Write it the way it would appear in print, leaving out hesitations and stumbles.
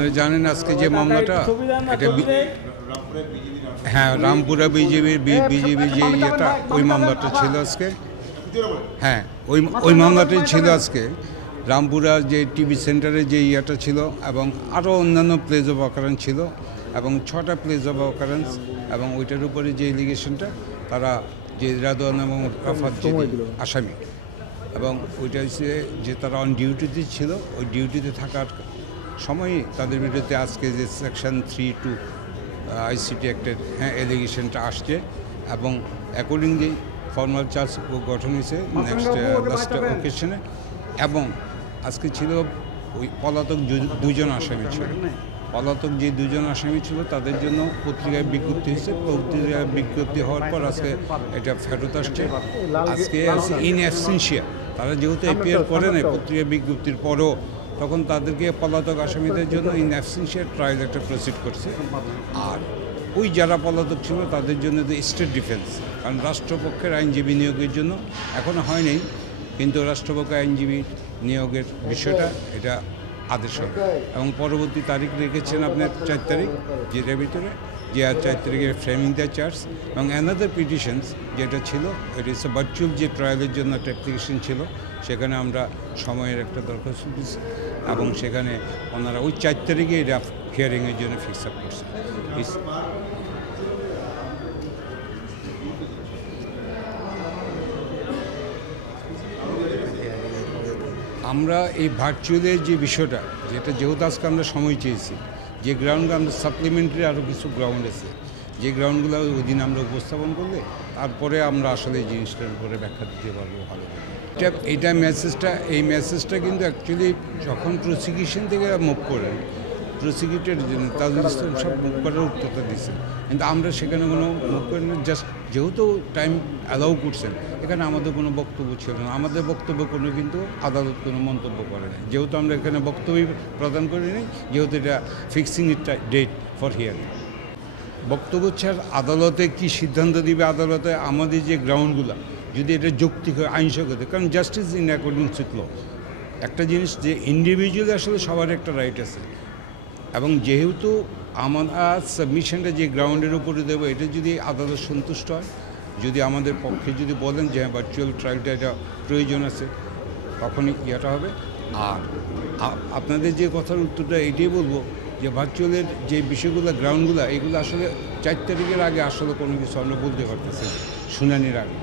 আপনারা জানেন আজকে যে মামলাটা এটা হ্যাঁ রামপুরা বিজেপির যে ইয়েটা ওই মামলাটা ছিল আজকে। হ্যাঁ ওই মামলাটাই ছিল আজকে। রামপুরা যে টিভি সেন্টারে যে ইয়েটা ছিল এবং আরও অন্যান্য প্লেস অফ অকারেন্স ছিল এবং 6টা প্লেস অফ অকারেন্স এবং ওইটার উপরে যে এলিগেশনটা তারা যে রাদওয়ান এবং রাফাত যে আসামি এবং ওইটা হচ্ছে যে তারা অন ডিউটিতে ছিল, ওই ডিউটিতে থাকার সময়ই তাদের বিরুদ্ধে আজকে যে সেকশন 3(2) আইসিটি অ্যাক্টের এলিগেশনটা আসছে এবং অ্যাকর্ডিংলি ফর্মাল চার্জ গঠন হয়েছে লাস্ট ওকেশনে। এবং আজকে ছিল ওই পলাতক দুজন আসামি ছিল। পলাতক যে দুজন আসামি ছিল তাদের জন্য পত্রিকায় বিজ্ঞপ্তি হয়েছে। পত্রিকায় বিজ্ঞপ্তি হওয়ার পর আজকে এটা ফেরত আসছে। আজকে ইন অ্যাবসেন্সিয়া তারা যেহেতু এপিআর করে নাই পত্রিকা বিজ্ঞপ্তির পরও, তখন তাদেরকে পলাতক আসামিদের জন্য ইন অ্যাবসেন্সিয়া ট্রায়াল একটা প্রসিড করছে। আর ওই যারা পলাতক ছিল তাদের জন্য তো স্টেট ডিফেন্স, কারণ রাষ্ট্রপক্ষের আইনজীবী নিয়োগের জন্য এখনও হয়নি, কিন্তু রাষ্ট্রপক্ষের আইনজীবী নিয়োগের বিষয়টা এটা আদেশ হবে এবং পরবর্তী তারিখ রেখেছেন আপনার 4 তারিখ, যেটার ভিতরে যে 4 তারিখে ফ্রেমিং দ্য চার্জ এবং অ্যানাদার পিটিশনস যেটা ছিল এটা হচ্ছে ভার্চুয়াল যে ট্রায়ালের জন্য একটা অ্যাপ্লিকেশন ছিল, সেখানে আমরা সময়ের একটা দরখাস্ত দিচ্ছি এবং সেখানে ওনারা ওই 4 তারিখে এটা হিয়ারিংয়ের জন্য ফিক্স আপ করছে। আমরা এই ভার্চুয়ালের যে বিষয়টা, যেটা যেহেতু আজকে আমরা সময় চেয়েছি, যে গ্রাউন্ডে আমরা সাপ্লিমেন্টারি আরও কিছু গ্রাউন্ড আছে, যে গ্রাউন্ডগুলো ওই দিন আমরা উপস্থাপন করলে তারপরে আমরা আসলে এই জিনিসটার উপরে ব্যাখ্যা দিতে পারবো ভালো। এই মেসেজটা কিন্তু অ্যাকচুয়ালি যখন প্রসিকিউশন থেকে মুভ করেন, প্রসিকিউটের জন্য তাজুল ইসলাম সব মুভ করার উত্তরটা দিয়েছেন, কিন্তু আমরা সেখানে কোনো মুভ করি না। জাস্ট যেহেতু টাইম অ্যালাউ করছেন, এখানে আমাদের কোনো বক্তব্য ছিল না। আমাদের বক্তব্য কোনো কিন্তু আদালত কোনো মন্তব্য করে না, যেহেতু আমরা এখানে বক্তব্য প্রদান করিনি, যেহেতু এটা ফিক্সিং ডেট ফর হিয়ারিং। বক্তব্য ছাড় আদালতে কি সিদ্ধান্ত দিবে, আদালতে আমাদের যে গ্রাউন্ডগুলো যদি এটা যৌক্তিক হয়, আইনসঙ্গত, কারণ justice in accordance with law. একটা জিনিস যে ইন্ডিভিজুয়ালি আসলে সবার একটা রাইট আছে, এবং যেহেতু আমরা সাবমিশনটা যে গ্রাউন্ডের উপরে দেবো, এটা যদি আদালত সন্তুষ্ট হয়, যদি আমাদের পক্ষে যদি বলেন যে হ্যাঁ ভার্চুয়াল ট্রায়ালটা এটা প্রয়োজন আছে, তখনই ইয়েটা হবে। আর আপনাদের যে কথার উত্তরটা এটাই বলবো যে ভার্চুয়ালের যে বিষয়গুলো গ্রাউন্ডগুলো, এগুলো আসলে 4 তারিখের আগে আসলে কোনো কিছু আমরা বলতে পারতেছি শুনানির আগে।